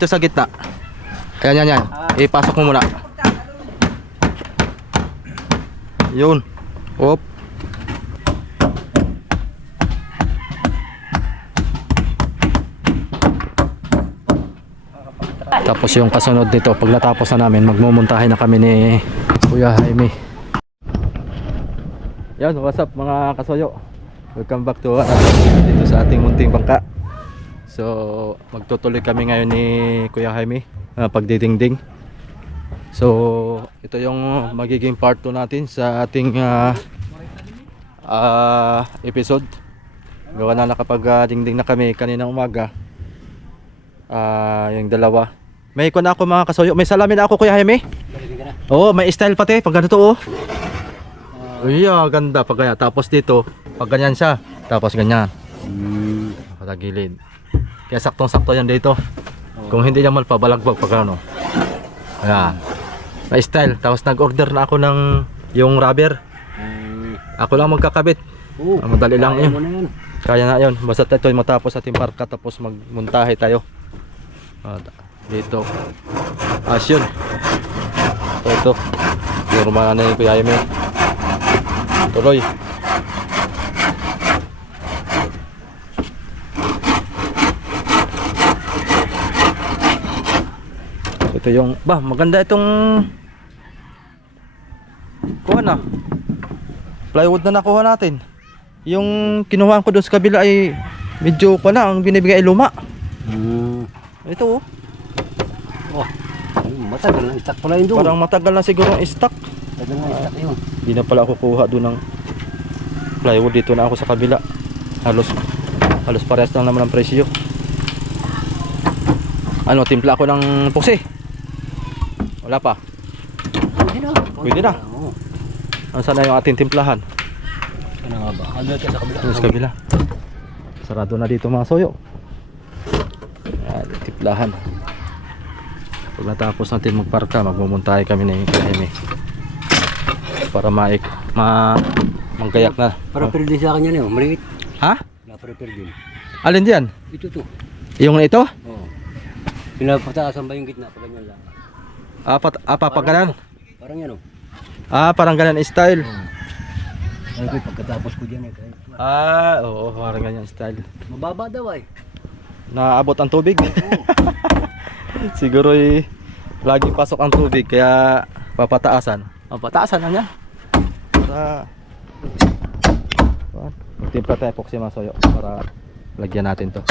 dito sa gitna. Yan, yan, yan. Ipasok mo muna. Yun. Op. Tapos yung kasunod dito, pag natapos na namin, magmumuntahin na kami ni Kuya Jaime. Yan, what's up mga kasoyo? Welcome back to dito sa ating munting bangka. So, magtutuloy kami ngayon ni Kuya Jaime, pagdidingding. So, ito yung magiging part 2 natin sa ating episode. Gawa na nakapag-dingding na kami kaninang umaga. Yung dalawa. May ikon ako mga kasoyo. May salamin ako Kuya Jaime. Oo, may style pati pag ganito oh. Ganda pag ganyan. Tapos dito, pag ganyan siya, tapos ganyan. Patagilid. Kaya saktong-sakto yan dito. Kung hindi naman pabalagbag pag ano. Ayan. May style. Tapos nag-order na ako ng yung rubber. Ako lang magkakabit. Madali lang yun. Kaya na yun. Basta ito matapos ating parka, tapos magmuntahe tayo. Dito. Yun. Ito. Yung rumah na yung Kuya Jaime. Tuloy. Ito yung maganda itong kuha na. Plywood na nakuha natin. Yung kinuha ko doon sa kabila ay medyo pa na ang binibigay ay luma. Ito oh. Matagal na stock pala yun doon. Parang matagal na siguro ang stock. Matagal na stock yun. Hindi na pala ako kuha doon ng plywood. Dito na ako sa kabila. Halos parehas lang naman ang presyo. Ano, timpla ako ng pusi. Wala pa. Pwede na. Ano sana yung ating timplahan? Ano nga ba? Ano ka sa kabila? Sa kabila. Sarado na dito mga soyo. Yan, timplahan. Pag natapos natin magparka, magmumuntahe kami na yung Jaime para manggayak na. Para pero din sa akin yan eh, maliit. Ha? Na-prepare din. Alin diyan? Ito to. Yung na ito? Oo. Pinapataasan ba yung gitna? Pag ganyan lang. Papagalan? Parang yan oh. Parang ganyan style. Ay ko pagkatapos ko dyan eh. Oo, parang ganyan style. Mababa daw ay. Naabot ang tubig. Siguro laging pasok ang tubig kaya papataasan. Papataasan na niya. Magtimpla tayo epoxy mga soyo para lagyan natin to.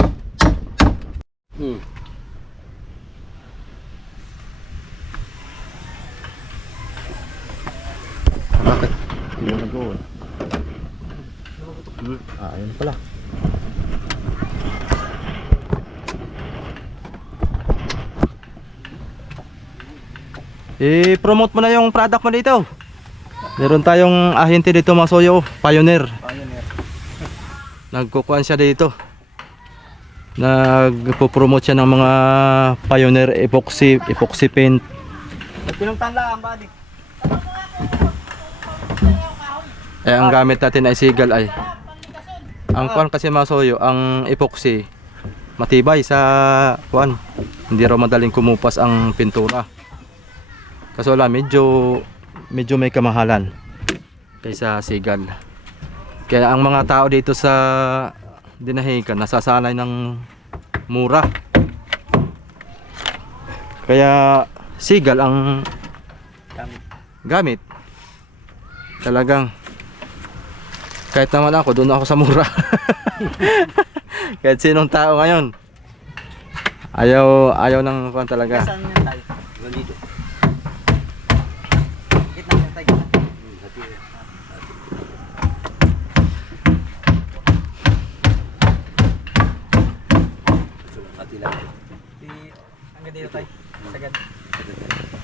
Bakit? Hindi na go. Ayun pala. I-promote mo na yung product mo dito. Meron tayong ahente dito mga soyo, Pioneer. Nagkukuhan siya dito. Nagpo-promote siya ng mga Pioneer epoxy paint. Pinuntan lang bali. Ang gamit natin ay Seagull ay. Ang kuhan kasi mga soyo, ang epoxy matibay sa kuhan. Hindi raw madaling kumupas ang pintura. Kaso wala, medyo may kamahalan kaysa Seagull. Kaya ang mga tao dito sa Dinahican nasasanay ng mura. Kaya Seagull ang gamit. Talagang kahit naman ako, doon ako sa mura. Kahit sinong tao ngayon ayaw ng kuhan talaga. Saan yan tayo? Dito.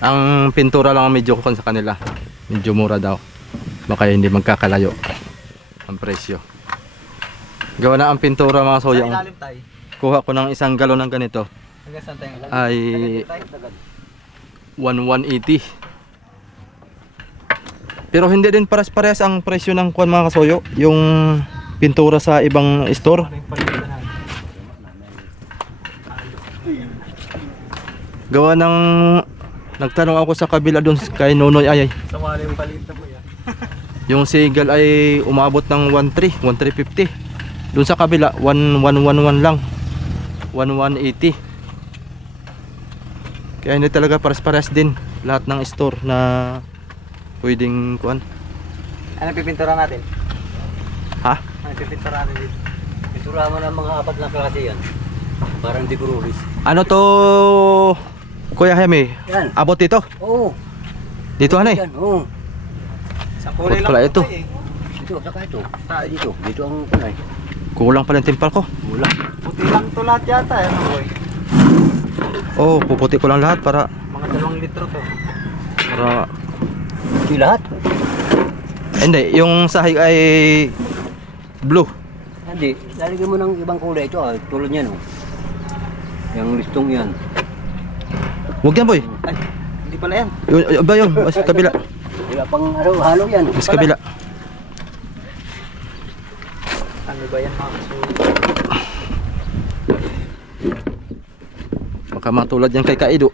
Ang pintura lang ang medyo kuhan sa kanila. Medyo mura daw. Baka hindi magkakalayo ang presyo. Gawa na ang pintura mga soyo. Kuha ko ng 1 galon ng ganito ay 180. Pero hindi din pares-pares ang presyo ng kuhan mga kasoyo. Yung pintura sa ibang store. Gawa ng nagtanong ako sa kabila doon kay Nonoy ay Sumali yung palit na po yan. yung sigal ay umabot ng 1,350. Doon sa kabila 1,111 lang. 1,180. Kaya hindi talaga pares-pares din lahat ng store na pwedeng kuan. Ano pipintura natin? Ha? Ano pipintura natin dito? Pintura mo ng mga apat na klase yan. Parang decoruris. Ano to Kuya Jaime? Yan. Abot dito? Oo. Dito ano eh? Yan, oo. Sa kulay lang Pala po ito. eh. Dito, saka ito. Dito. Dito ang kunay. Kulang pala yung timpal ko. Wala. Puti lang to lahat yata. Ano boy? Oh, puputi ko lang lahat para Mga 2 litro to. Hindi lahat. Hindi, yung sahig ay blue. Hindi. Lalagyan mo ng ibang kulay ito. Tulad yan, oh. Yung listong yan. Huwag yan boy. Ay, hindi pala yan. Yun ba yun? Mas kabila. Wala pang halo yan. Mas kabila. Ano ba yan mga kaso? Baka matulad yan kay Kaido.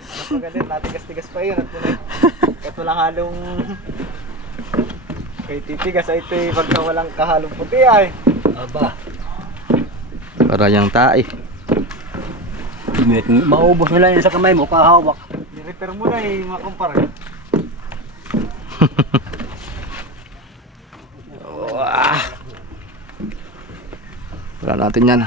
Mas magaling, natigas-tigas pa yun. At kahit walang halong... Kay titigas ay ito eh, pagka walang kahalong puti ay. Aba. Para yung tae. Maubos nila yan sa kamay mo, kahawak. I-repair mo na eh, makumpara. Wala natin yan.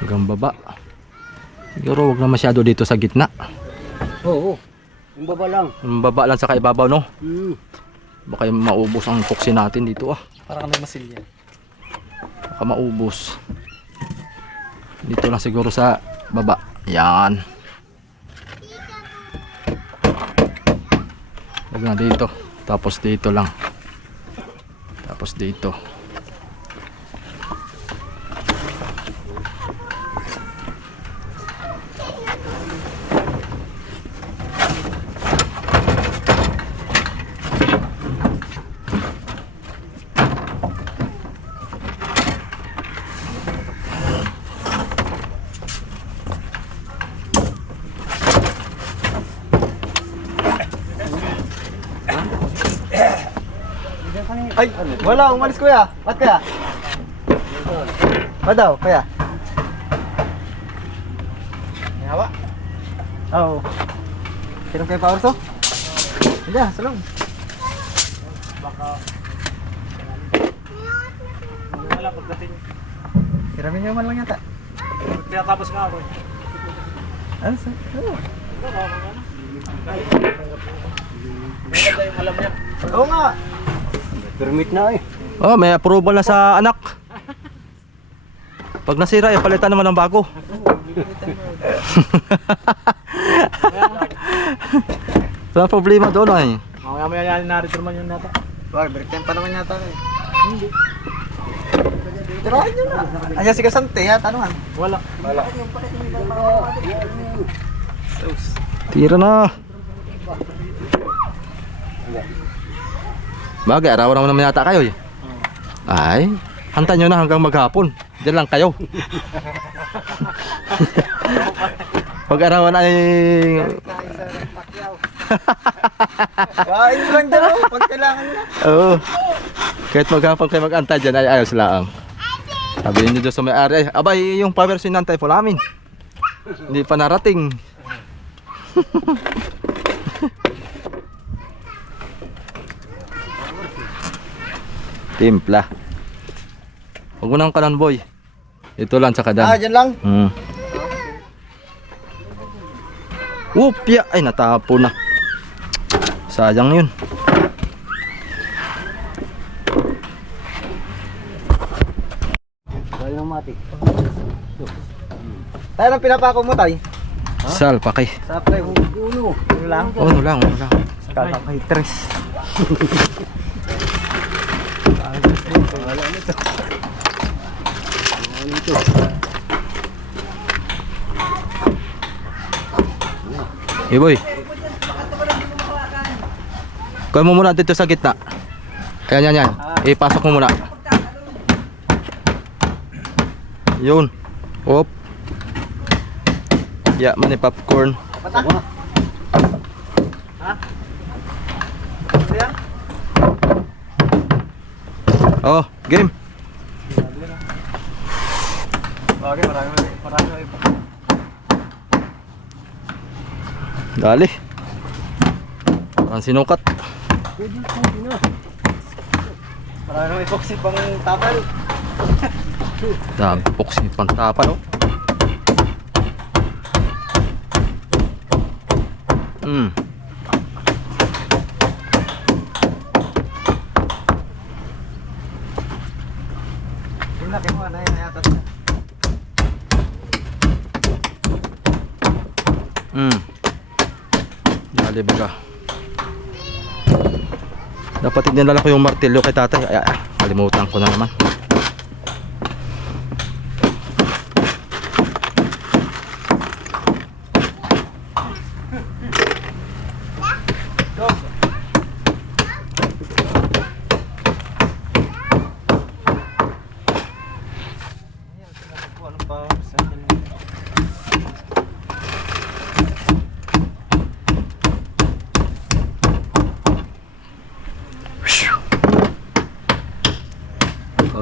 Hanggang baba. Siguro wag na masyado dito sa gitna. Oo. Yung baba lang. Ang baba lang sa kaibabaw no. Hmm. Baka yung maubos ang puksi natin dito ah. Para kami masilya. Baka maubos. Dito lang siguro sa baba. Yan. Huwag na dito. Tapos dito lang. Tapos dito. Ay, wala, umalis kuya. Ba't kaya? Ba't daw, kaya? May hawa? Oo. Sino kayo pa orso? Hindi, sa loob. Baka... Wala, pagdating. Hiramin nyo man lang yata. Tinatapos nga ako. Ano sa? Oo. Oo nga. Permit na eh. Oh, may approval na sa anak. Pag nasira, palitan naman ng bago. Wala problema doon ay. Mamaya yan narito naman yung nata. Wag, break time pa naman yata eh. Hindi. Tirahin nyo na. Ayan si Kasante ha, tanungan. Wala. Tira na. Bagay, araw naman yata kayo eh. Ay, hantay nyo na hanggang maghapon. Diyan lang kayo. Pag-arawan ay... Kain lang daw, pag kailangan nyo. Oo. Kahit maghapon kayo mag-antay dyan ay ayos lang. Sabihin nyo dyan sa may-ari, abay yung power sinantay po namin. Hindi pa narating. Timpla. Huwag mo nang kanan boy. Ito lang sa kadan. Dyan lang. Upya! Ay natapo na. Sayang yun. Kaya ng matik. Tayo nang pinapako mo tay. Sal, pakay. Sapay, ulo. Ulo lang. Ano lang, ano lang. Kakakay tres. Iboy. Kuha mo muna dito sa gitna. Yan. Ipasok mo muna. Yun. Op. Ya, man popcorn. Oh, game. Okay, marami. Dali. Parang sinukat. Marami epoxy pang tapal. Dami epoxy pantapal, oh. Yung laki mo, nayatas na. Dali baga. Dapat dinala ko yung martilyo kay tatay. Ay, kalimutan ko na naman.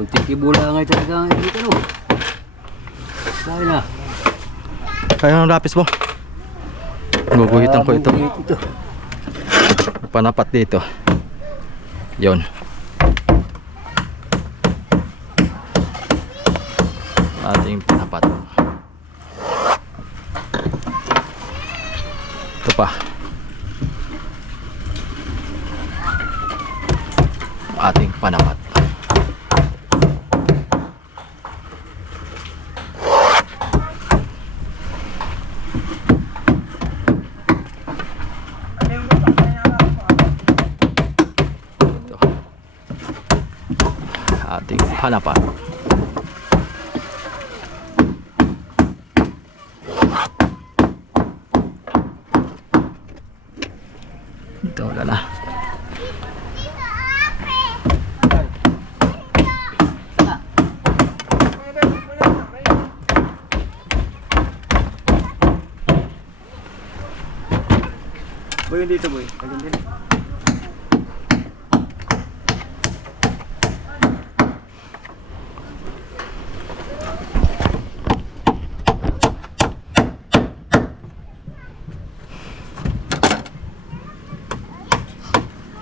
Titibula nga talaga dito no. Dahil na. Kaya ang lapis mo. Guguhitan ko ito. Panapat dito. Yon. Ating panapat. Ito pa. Ating panapat. Ating panapat. Ito wala na. Boy, dito boy. Ayun din.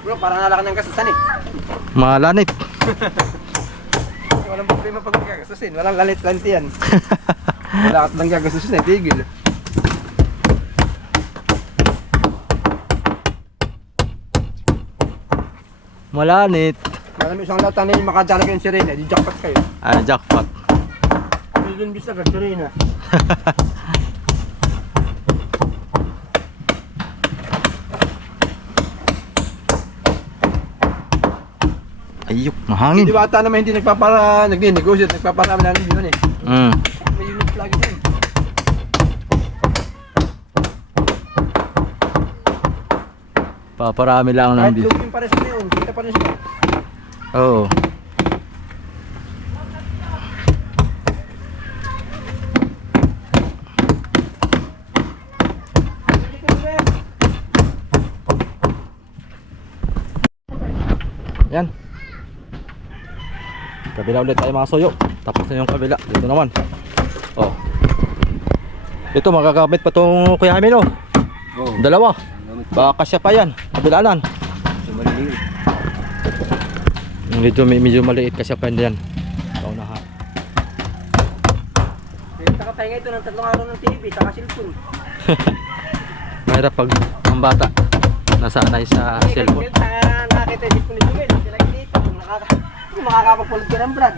Bro, parang nalakan ng gastusan eh. Malanip. Walang problema pag gagastusin. Walang lalit-lanti yan. Wala ka lang gagastusin eh. Tigil. Malanit. Malam isang lata na yung makadala kayong sirena. Di jackpot kayo. Ah, jackpot. Hindi dun bisa ka sirena. Ayok, mahangin. Hindi bata naman hindi nagninegosyo. Nagpaparami na rin yun eh. May unit lagi din. Paparami lang ng Kahit bis. lupin pa rin sila yun. Kita pa rin sila. Oo. Yan. Kabila ulit tayo mga soyo. Tapos na yung kabila. Dito naman. Oh. Ito magagamit pa tong Kuya Jaime, no? Oh, Dalawa. Baka kasya pa yan. Kabilaan. maliliit. Medyo maliit kasya pa yan. Kaunahan. Nakapahinga ito ng 3 araw ng TV. Saka cellphone. Mahirap pag ang bata nasanay sa cellphone. Nakakita yung cellphone ni Jumel. Sila dito. Kung makakapagpulit ka ng Brad.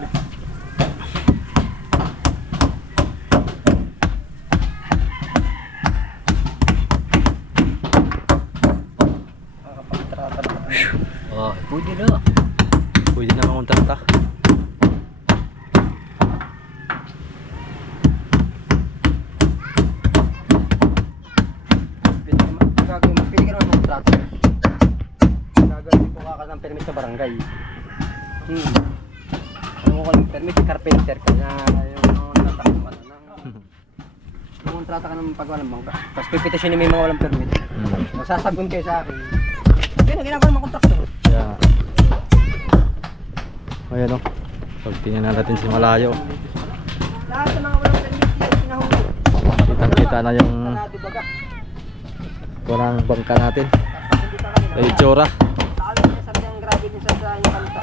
Oh, pwede na. Pwede na mangontrata. sa barangay. Alam mo kung permit, carpenter ka na yung kontrata ka yung kontrata ka ng pagwalang bangka. Tapos pipitasyon niya may mga walang permit. Masasagun kayo sa akin. Yun ang ginagawa ng mga kontraktor. Kaya, ayan o. Pag tingnan natin si Malayo, Lahat ng mga walang permit, pinahuli. kitang-kita na yung Dibaga. kurang bangka natin. Ay, itsura. Lalo na sabi ang grabe din sa yung kalita.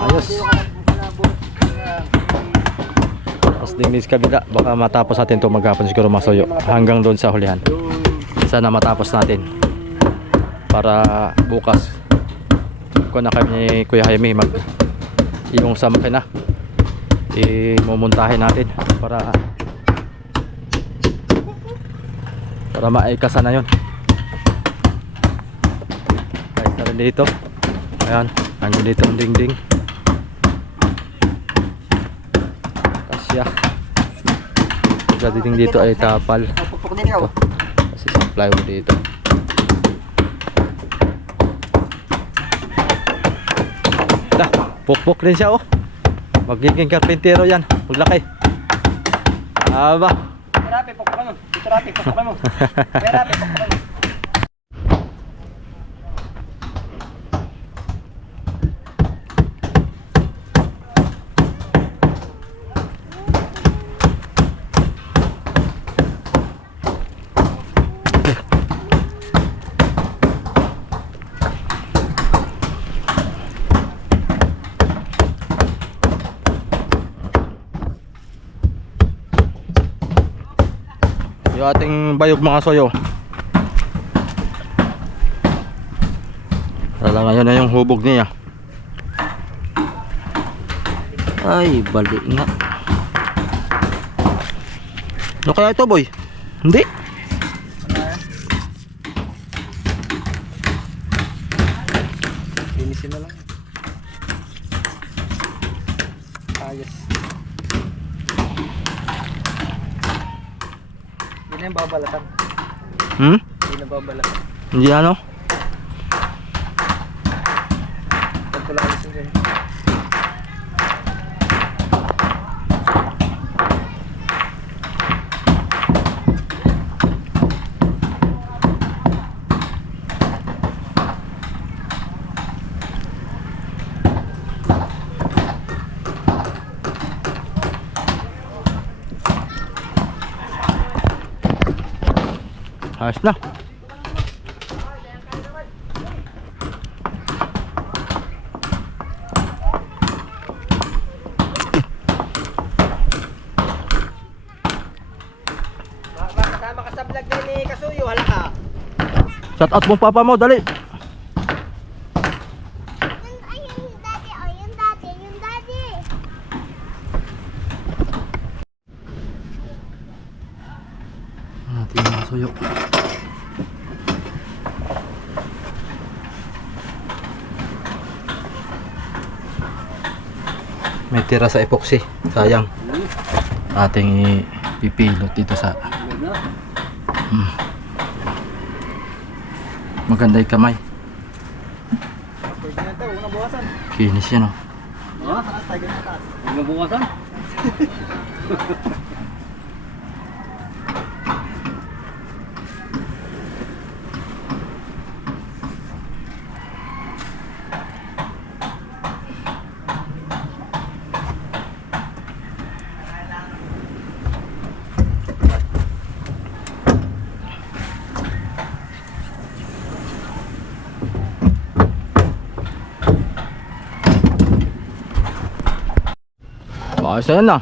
Ayos. Tapos din sa kabila, baka matapos natin ito maghapon siguro masuyo hanggang doon sa hulihan. Sana matapos natin para bukas kung na kami ni Kuya Jaime mag yung sa makina imumuntahin natin para maikasan na yun. Guys na rin dito, ayan, hanggang dito ang dingding kasya. Sa dingding dito ay tapal Pupuk din ikaw. kasi sa plywood dito. Pukpok din siya oh. Magiging karpintero yan. Paglaki. Aba. Terapi, pukuk mo. Terapi, pukuk mo. Terapi, pukuk mo. Yung ating bayog mga soyo. Wala ngayon na yung hubog niya. Ay, bali nga. Ano kaya ito boy? Hindi. Finisin na lang. Ayos. Hindi na yung babalatan. Hindi na babalatan. Hindi ano? Pagkulalis yun dyan. Ayos na. Kasama ka sa vlog din ni Kasuyo, hala ka. Shout out mo papa mo, dali. Yung daddy, oh, yung daddy, yung daddy. Natin yung suyo. May tira sa epoxy, sayang. Ating ipipilot dito sa maganda yung kamay. Pwede na ito, unang buwasan. Kinis yan oh. Ha? Taas tayo na taas. Huwag bukasan. Ayos na yan na.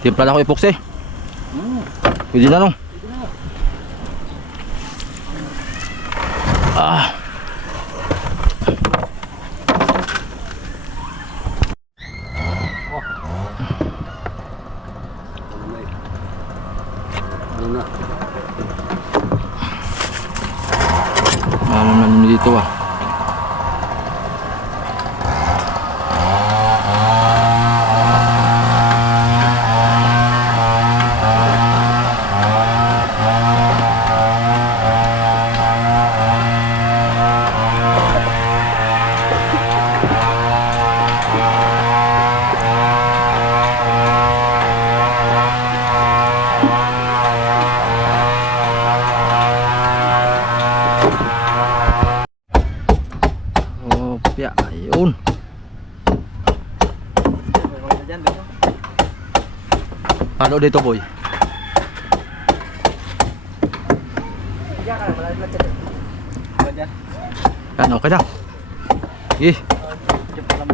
Timpla na ako epoxy. Pwede na no. Ah. Ano na? Ano naman dito ah. tilapia. Ayun. Paano dito, boy? Yan, okay na. Ih.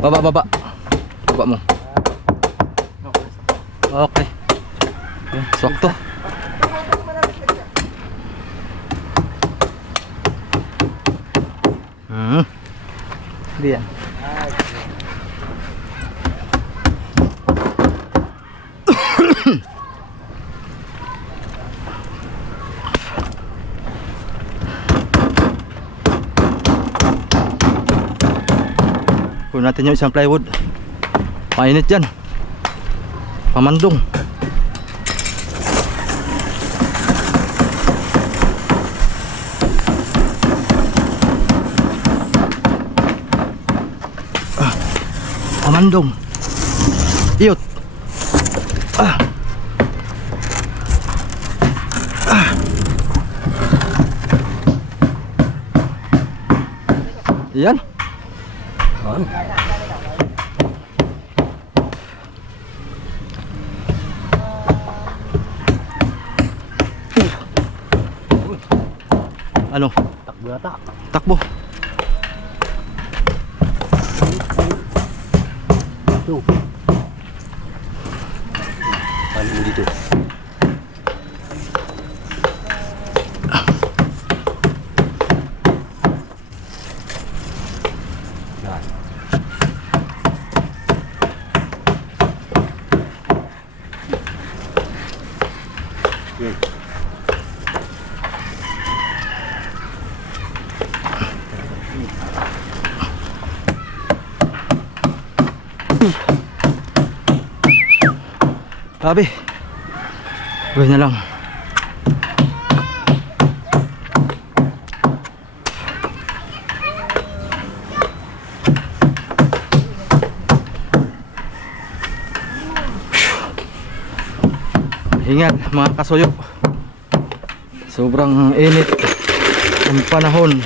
Baba. Baba mo. Okay. Yan, sakto. Hindi yan. Kunin natin yung isang plywood. Mainit yan. Pamandong. Pamandong. Iyot. Yan. Ano? Takbo yata. Takbo. Ito. Paano mo dito? Yan. Yan. Sabi. Gawin na lang. Ingat mga kasuyo. Sobrang init ang panahon.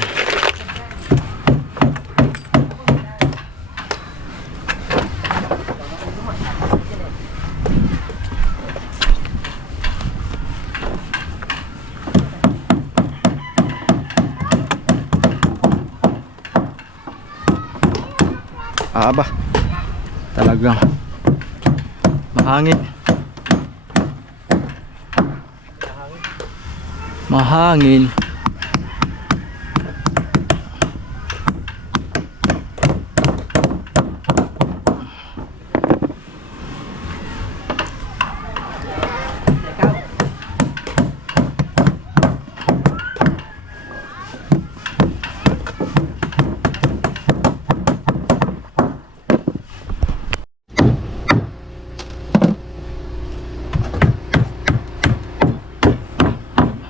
Aba, talagang mahangin. Mahangin.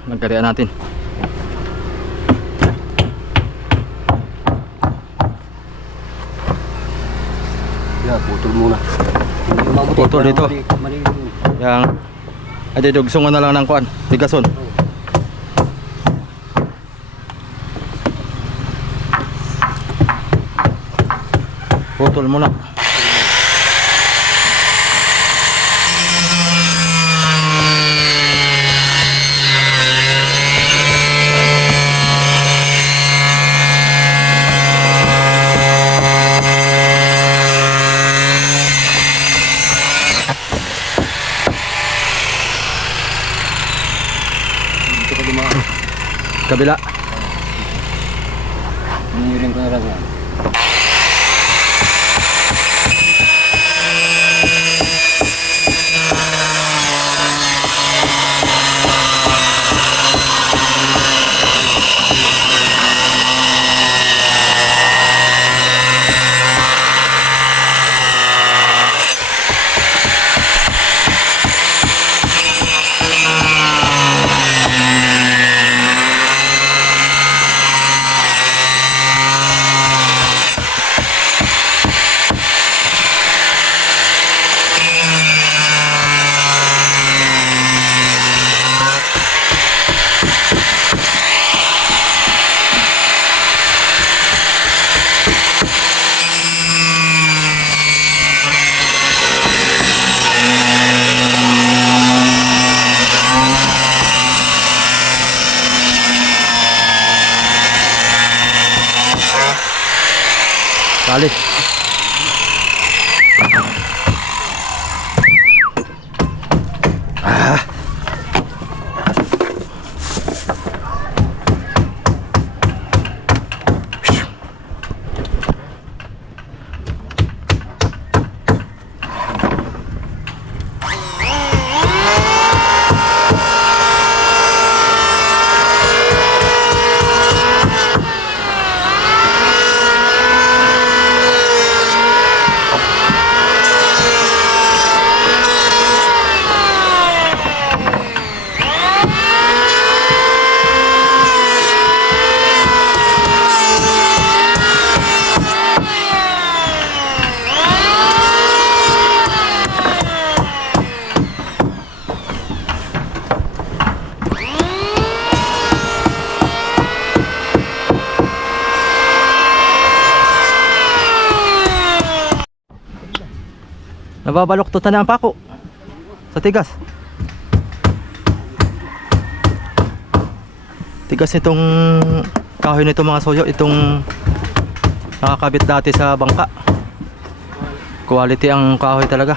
Nagkarian natin. Yeah, putol muna. Hindi mabuti. Putol dito. Mali. Yang ada dugsungan na lang ng kuan, bigason. Putol muna. Kabila. Hinihiling ko na lang yan. Dali. Ah. Nababaloktutan na ang pako sa tigas. Tigas nitong kahoy nito mga soyo, itong nakakabit dati sa bangka. Quality ang kahoy talaga.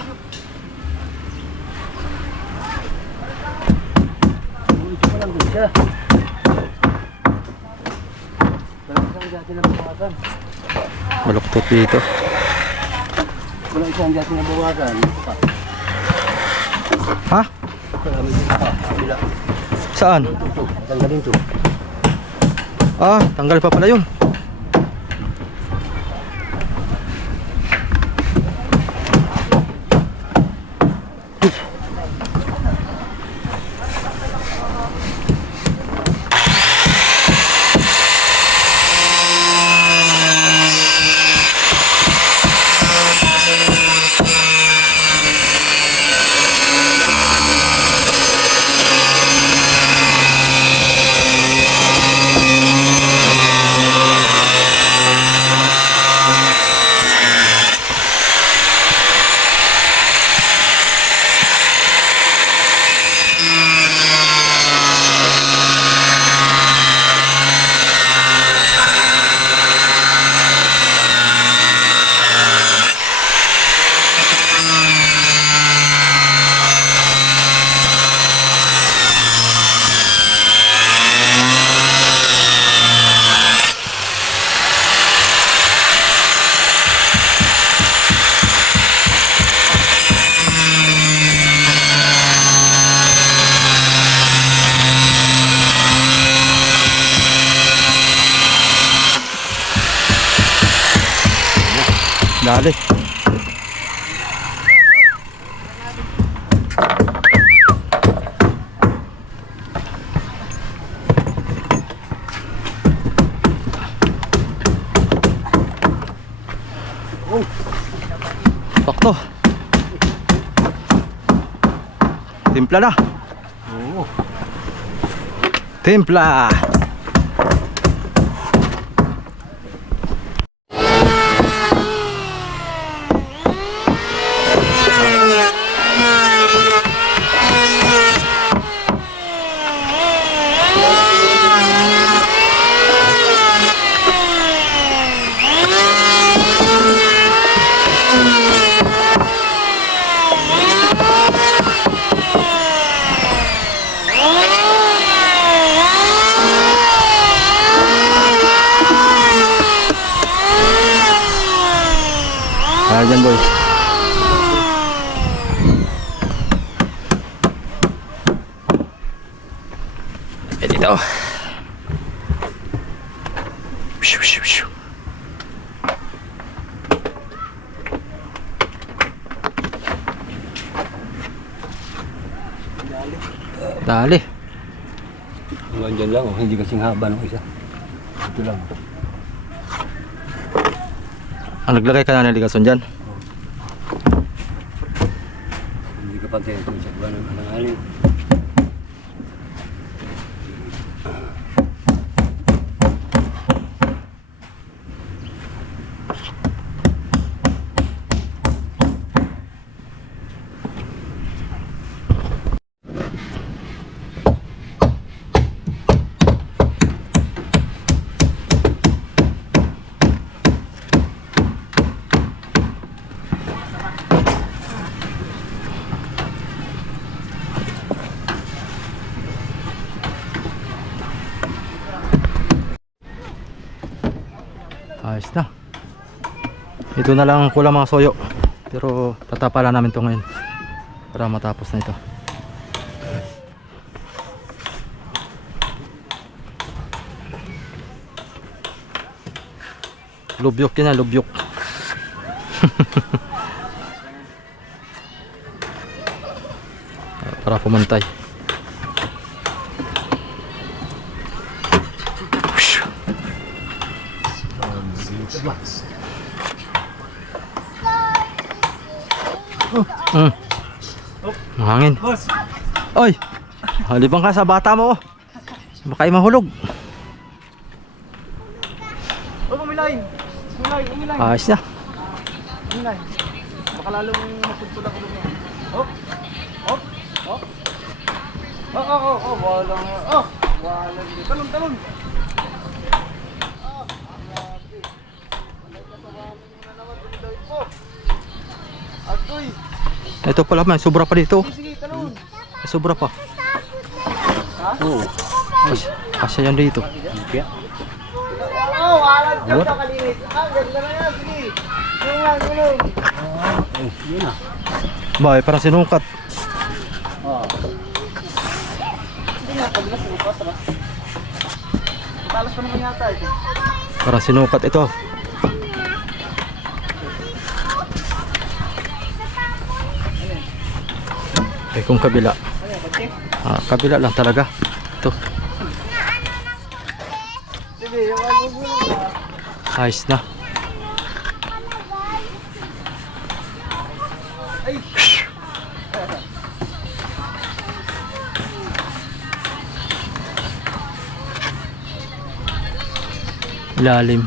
Ito pa lang din siya. Walang isang dati na bawasan. Baluktot dito. Walang isang dati na bawasan. Ito pa. Ha? Marami dito pa. Kabila. Saan? Ito. Tanggalin ito. Ah, tanggal pa pala yun. Dali. Sakto. Timpla na. Oo. Timpla. Ayan boy. Dito. Shoo, shoo, shoo. Dali. Hanggang dyan lang. Hindi kasing haba ng isa. Ito lang. Ang naglagay ka na ng ligason dyan. Hindi ka pantay ito sa buwan ng alin. Ayos na. Ito na lang kulang mga soyo. Pero tatapalan namin to ngayon para matapos na ito. Lubyok yan, lubyok. Para pumantay. Mahangin. Boss! Oy! Halibang ka sa bata mo. Baka mahulog. Oh, umilayin! Umilayin! Ayos na. Umilayin! Baka lalong mapulpul ako lumang. Oh! Oh! Oh! Walang... Oh! Walang... Talon! Agoy! Ito pala, may sobra pa dito. Sige, talon! May sobra pa. Oo. Kasi yan dito. Oh, walang dyan sa kalinis. Ganda na yan, sige. Gulong. Yun na. Bay, parang sinukat. Hindi nga, pag nasukat, matalas pa naman yata ito. Parang sinukat ito. Eh kung kabila. Kabila lang talaga. Ito. Sige, yung gulong na. Ayos na. Ay! Ilalim.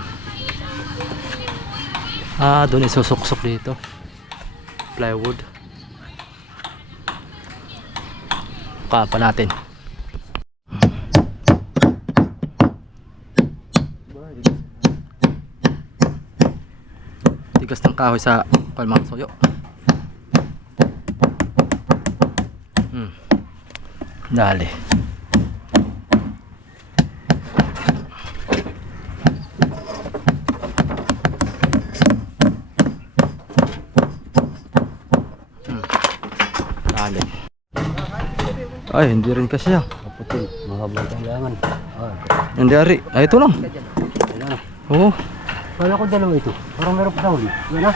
Doon isusuksok dito. Plywood. Kapa natin. Tigas ng kahoy sa kalmang soyo. Dali. Dali. Ay, hindi rin kasi ah. Kaputin, mahabang kailangan. Hindi ari. Ay, ito lang. Oo. Kala ko dalawa ito. Parang meron pa sa huli. Yan na.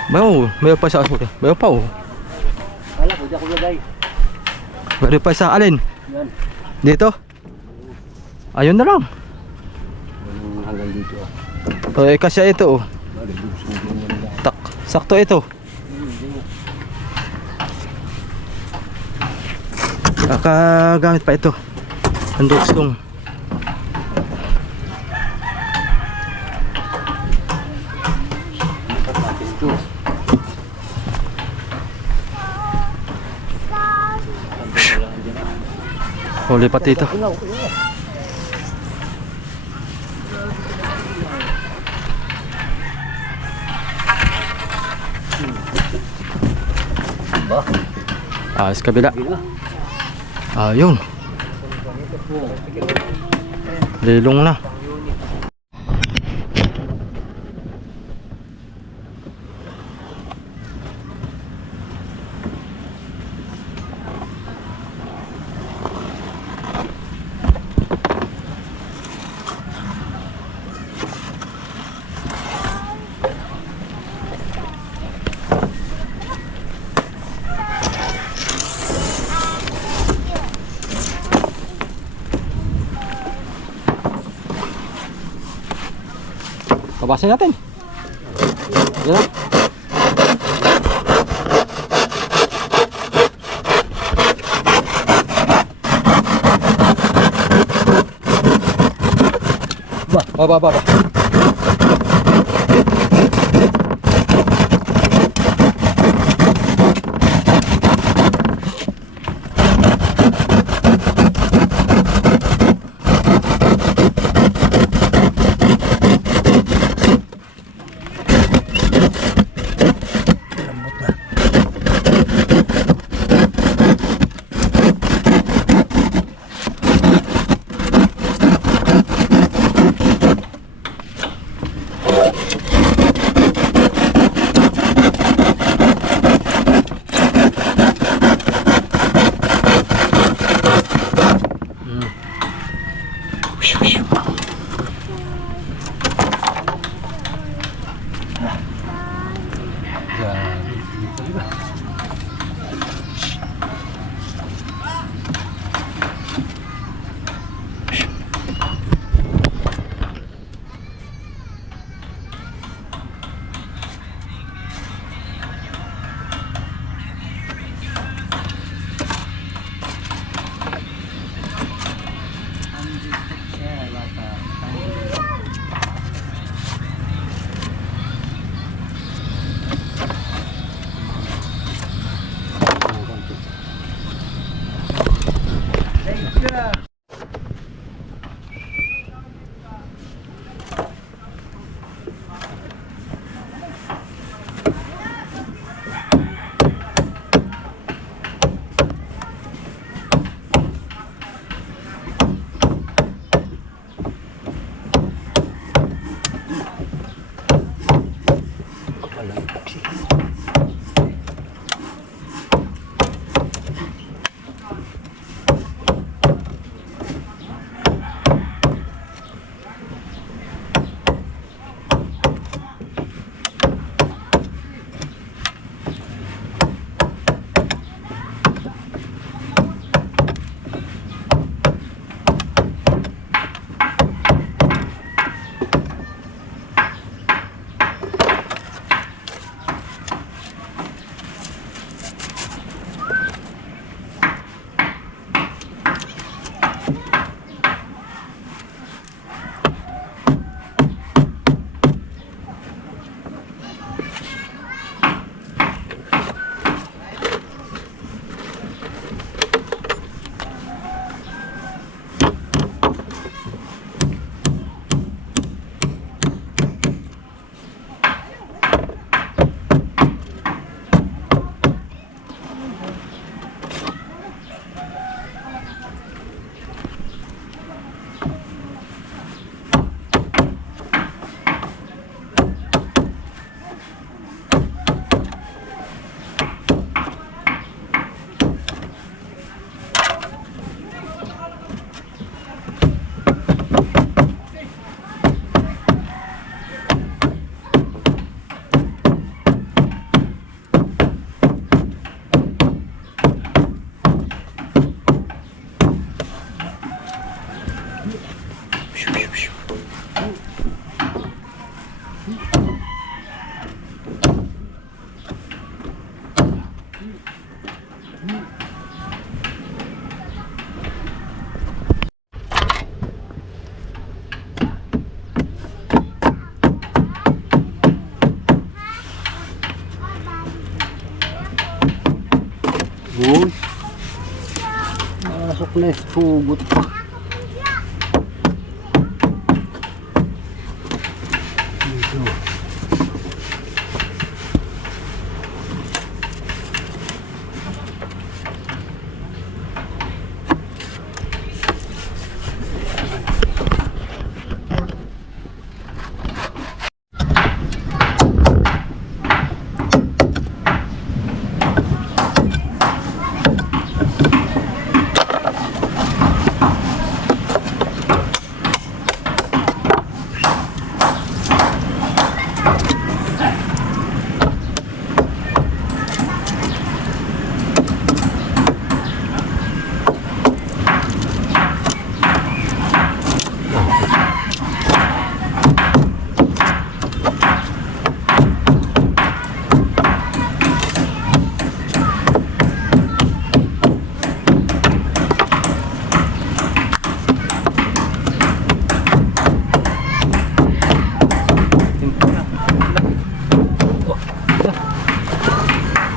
May pa sa asuri. May pa oh. Kala ko, di ako lagay. May pa sa alin? Yan. Dito? Ayun na lang. Hanggang dito. Kasi ito oh. Sakto ito. Kakagamit pa ito. Ang duksong. Huli pati ito. Sa kabila. Ayun. Lilong na. Pabasin natin. Yan. Ba. Uy. Nasok na pugot.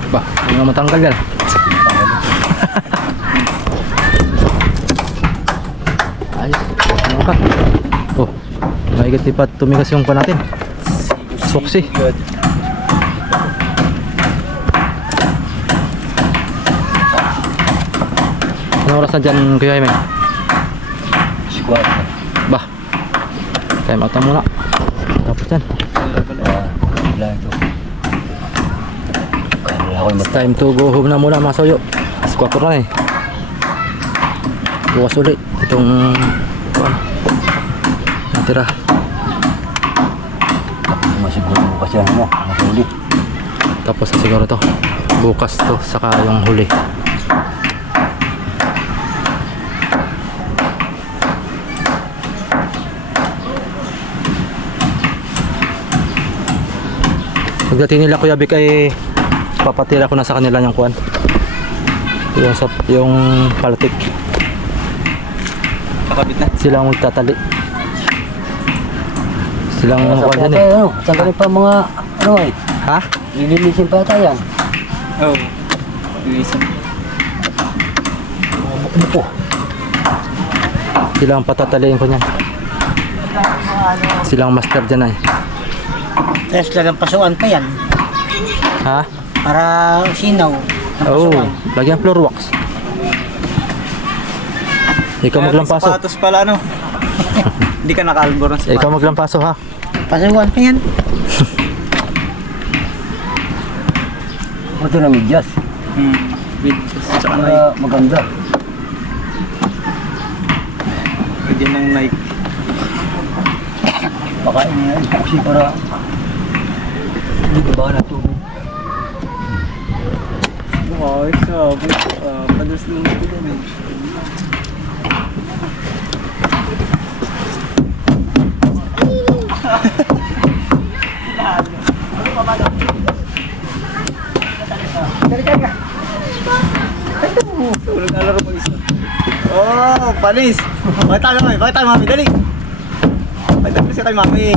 Ba, hindi nga matanggal yan. Ayos, ano ka? Oh, maigit di pa tumigas yung pa natin. Suksi. Ano oras na dyan, Kuya Jaime? Squad. Bah, time out na muna. Tapos yan. Wala ito. It's time to go home na muna mga soyo. Squat na eh. Bukas ulit itong natira. Masiguro bukas yan mo. Masuli. Tapos na siguro to. Bukas to saka yung huli. Pagdating nila Kuya Vic ay papatira ko na sa kanila yung kuan. Yung palatik. Kakabit na. Silang magtatali. Silang kuan dyan eh. Ano? Saan ka pa mga ano eh? Ha? Lililisin pa tayo yan. Oo. Lilisan. Ano po? Silang patataliin ko niyan. Silang master dyan ay. Tapos lagang pasuan pa yan. Ha? Para sinaw. Oo. Lagyan floor wax. Ikaw maglampaso. Sapatos pala, no? Hindi ka nakalbor ng sapatos. Ikaw maglampaso ha. Pasuan pa yan. Ito na medyas. With, tsaka Nike. Maganda. Lagyan ng Nike. Pakain niya yan. Kasi para hindi ka ba na tubig. Ay, sabi. Padas lang ito yan eh. Tulog na laro mag-isa. Oh, panis! Pakita kami, pakita kay mami, dali! Pakita kasi kay mami.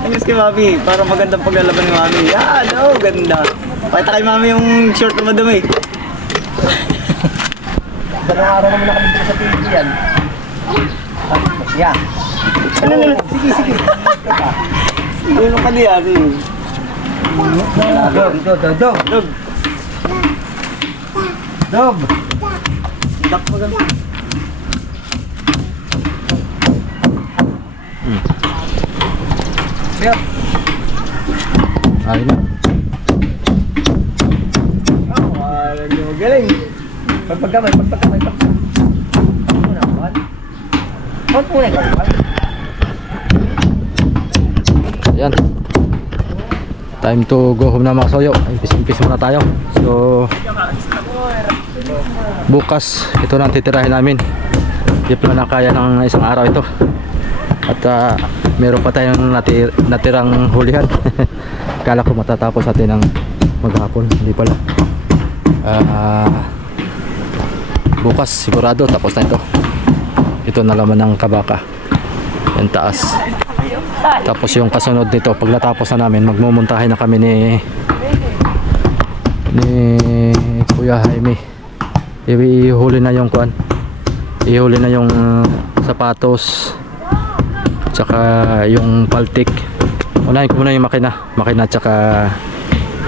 Thanks kay mami, para magandang paglalaban ni mami. Yan, oh, ganda. Pakita kay mami yung short na madumi. Dalawang araw naman nakabit sa TV yan. Yan. Ano, sige, sige. Hindi mo ka diyan. Dog. Dog. Dog. Dak mo gan. Siya. Ayun na. Alam niyo, galing. Pagpagkamay. Muna, kawan. Kawan muna, kawan. Ayan. Time to go home na mga soyo. Impis muna tayo. So bukas ito na ang titirahin namin. Hindi pa na kaya ng isang araw ito. At meron pa tayong natirang hulihan. Kala ko matatapos natin ng maghapon, hindi pala. Bukas sigurado tapos na ito. Ito na laman ng kabaka. Yung taas. Tapos yung kasunod dito, pag natapos na namin, magmumuntahin na kami ni Kuya Jaime. Ihuli na yung kuan. Ihuli na yung sapatos. Tsaka yung paltik. Unahin ko muna yung makina tsaka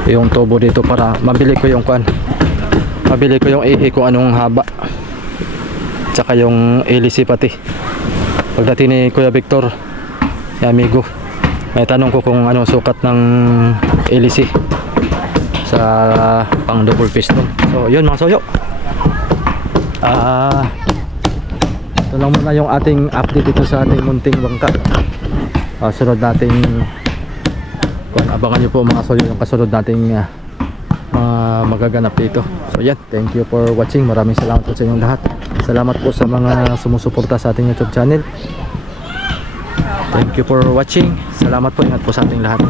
yung tubo dito para mabili ko yung kuan. Mabili ko yung ihi kung anong haba. Tsaka yung hélice pati. Pagdating ni Kuya Victor, amigo, may tanong ko kung anong sukat ng hélice sa pang double piston. So yun mga soyo. Ito lang muna yung ating update dito sa ating munting bangka. Sunod nating abangan nyo po mga soyo yung kasunod nating magaganap dito. So yan, thank you for watching. Maraming salamat po sa inyong lahat. Salamat po sa mga sumusuporta sa ating YouTube channel. Thank you for watching. Salamat po, ingat po sa ating lahat.